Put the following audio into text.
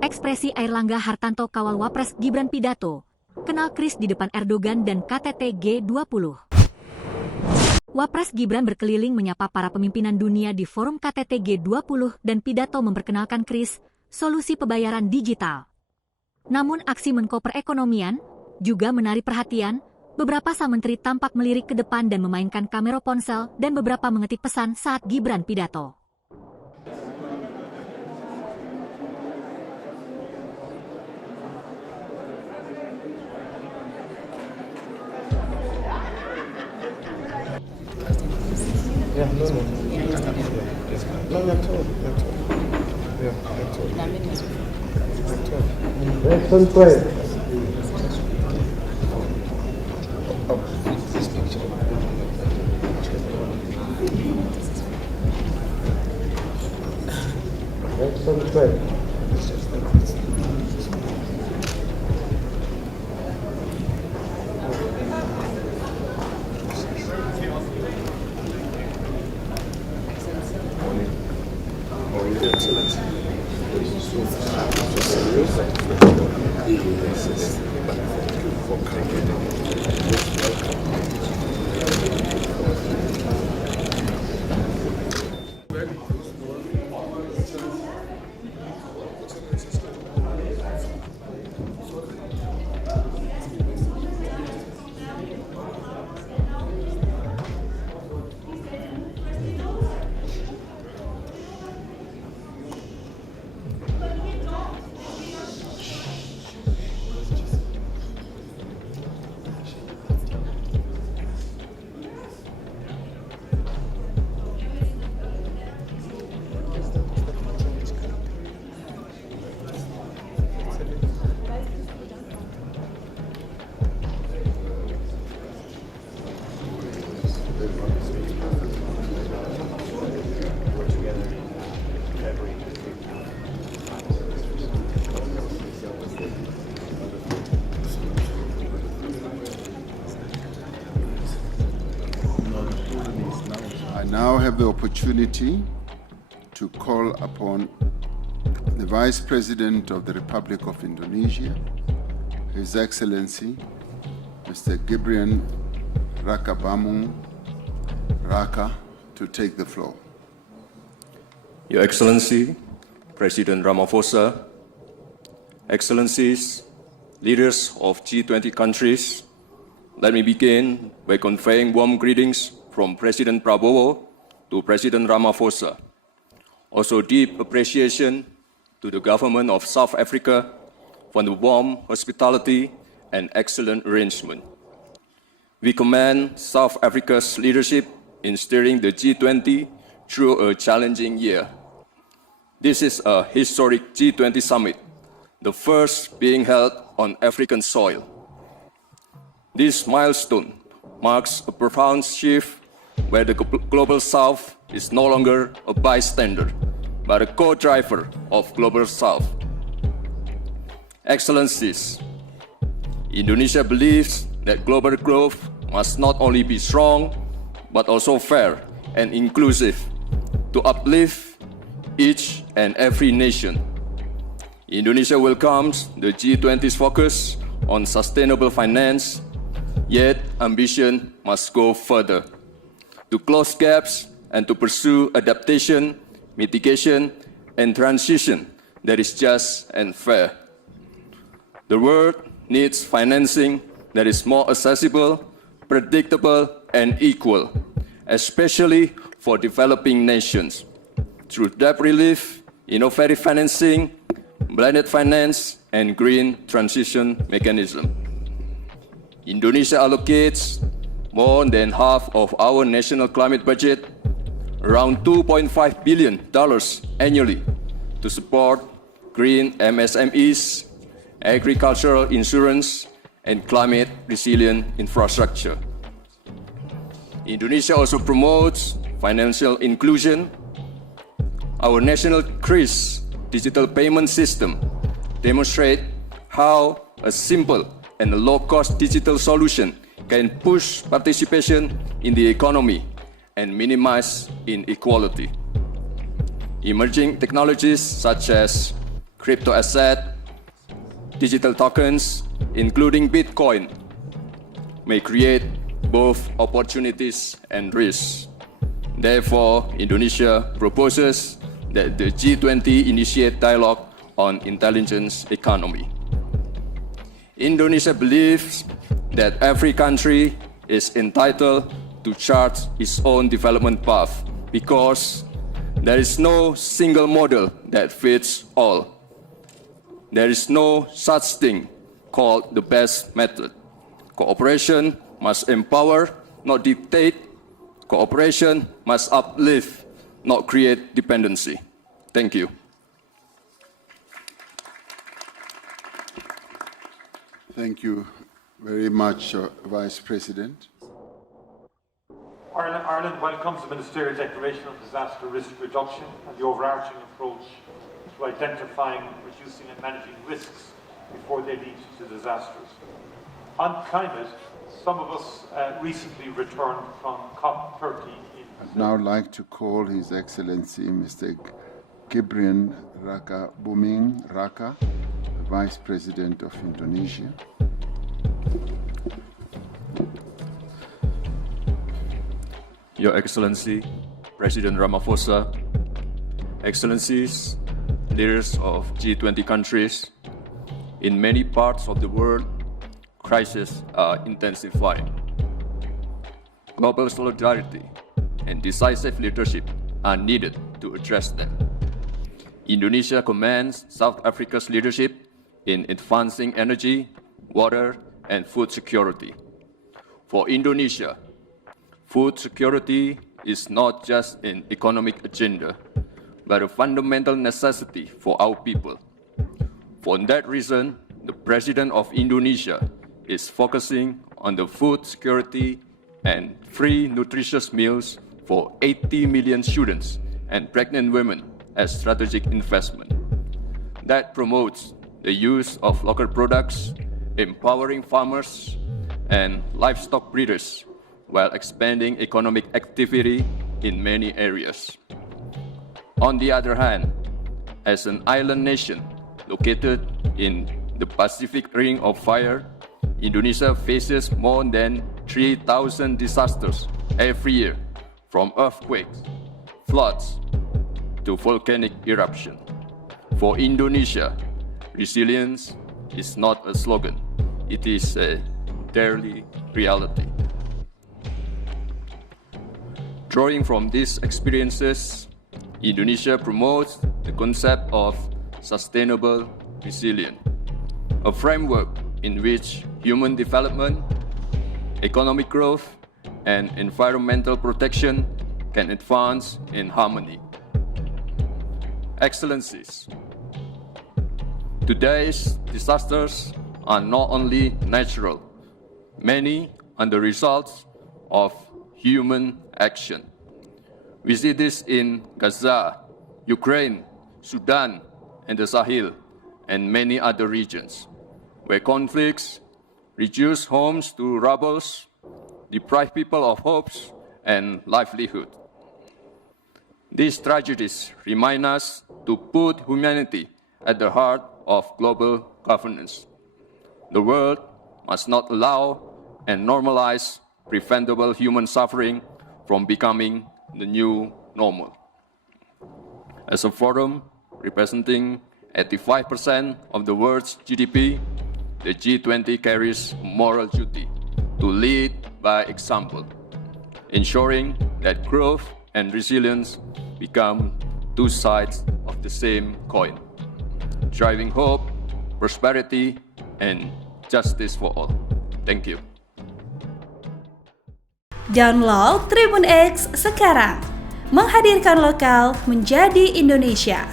Ekspresi Airlangga Hartanto kawal Wapres Gibran Pidato. Kenal QRIS di depan Erdogan dan KTT G20. Wapres Gibran berkeliling menyapa para pemimpinan dunia di Forum KTT G20 dan pidato memperkenalkan QRIS, solusi pebayaran digital. Namun aksi Menko Perekonomian juga menarik perhatian. Beberapa menteri tampak melirik ke depan dan memainkan kamero ponsel dan beberapa mengetik pesan saat Gibran pidato. Yeah, no. No, you're told. Yeah, you're told. Action play. Action play. I now have the opportunity to call upon the Vice President of the Republic of Indonesia, His Excellency, Mr. Gibran Raka, to take the floor. Your Excellency, President Ramaphosa, Excellencies, leaders of G20 countries, let me begin by conveying warm greetings from President Prabowo to President Ramaphosa. Also deep appreciation to the government of South Africa for the warm hospitality and excellent arrangement. We commend South Africa's leadership in steering the G20 through a challenging year. This is a historic G20 summit, the first being held on African soil. This milestone marks a profound shift where the Global South is no longer a bystander, but a co-driver of Global South. Excellencies, Indonesia believes that global growth must not only be strong, but also fair and inclusive to uplift each and every nation. Indonesia welcomes the G20's focus on sustainable finance, yet ambition must go further to close gaps and to pursue adaptation, mitigation, and transition that is just and fair. The world needs financing that is more accessible, predictable, and equal, especially for developing nations, through debt relief, innovative financing, blended finance, and green transition mechanism. Indonesia allocates more than half of our national climate budget, around $2.5 billion annually, to support green MSMEs, agricultural insurance, and climate-resilient infrastructure. Indonesia also promotes financial inclusion. Our national QRIS digital payment system demonstrates how a simple and a low-cost digital solution can push participation in the economy and minimize inequality. Emerging technologies such as crypto asset, digital tokens, including Bitcoin, may create both opportunities and risks. Therefore, Indonesia proposes that the G20 initiate dialogue on intelligence economy. Indonesia believes that every country is entitled to chart its own development path because there is no single model that fits all. There is no such thing called the best method. Cooperation must empower, not dictate. Cooperation must uplift, not create dependency. Thank you. Thank you very much, Vice President. Ireland welcomes the Ministerial Declaration on Disaster Risk Reduction and the overarching approach to identifying, reducing and managing risks before they lead to disasters. On climate, some of us recently returned from COP30 in I'd now like to call His Excellency Mr. Gibran Buming Raka, Vice President of Indonesia. Your Excellency, President Ramaphosa, Excellencies, leaders of G20 countries, in many parts of the world, crises are intensifying. Global solidarity and decisive leadership are needed to address them. Indonesia commends South Africa's leadership in advancing energy, water, and food security. For Indonesia, food security is not just an economic agenda, but a fundamental necessity for our people. For that reason, the President of Indonesia is focusing on the food security and free nutritious meals for 80 million students and pregnant women as strategic investment. That promotes the use of local products, empowering farmers and livestock breeders, while expanding economic activity in many areas. On the other hand, as an island nation located in the Pacific Ring of Fire, Indonesia faces more than 3,000 disasters every year, from earthquakes, floods, to volcanic eruption. For Indonesia, resilience is not a slogan, it is a daily reality. Drawing from these experiences, Indonesia promotes the concept of sustainable resilience, a framework in which human development, economic growth, and environmental protection can advance in harmony. Excellencies, today's disasters are not only natural, many are the results of human action. We see this in Gaza, Ukraine, Sudan, and the Sahel, and many other regions, where conflicts reduce homes to rubble, deprive people of hopes and livelihood. These tragedies remind us to put humanity at the heart of global governance. The world must not allow and normalize preventable human suffering from becoming the new normal. As a forum representing 85% of the world's GDP, the G20 carries a moral duty to lead by example, ensuring that growth and resilience become two sides of the same coin, driving hope, prosperity, and justice for all. Thank you. Download Tribun X sekarang, menghadirkan lokal menjadi Indonesia.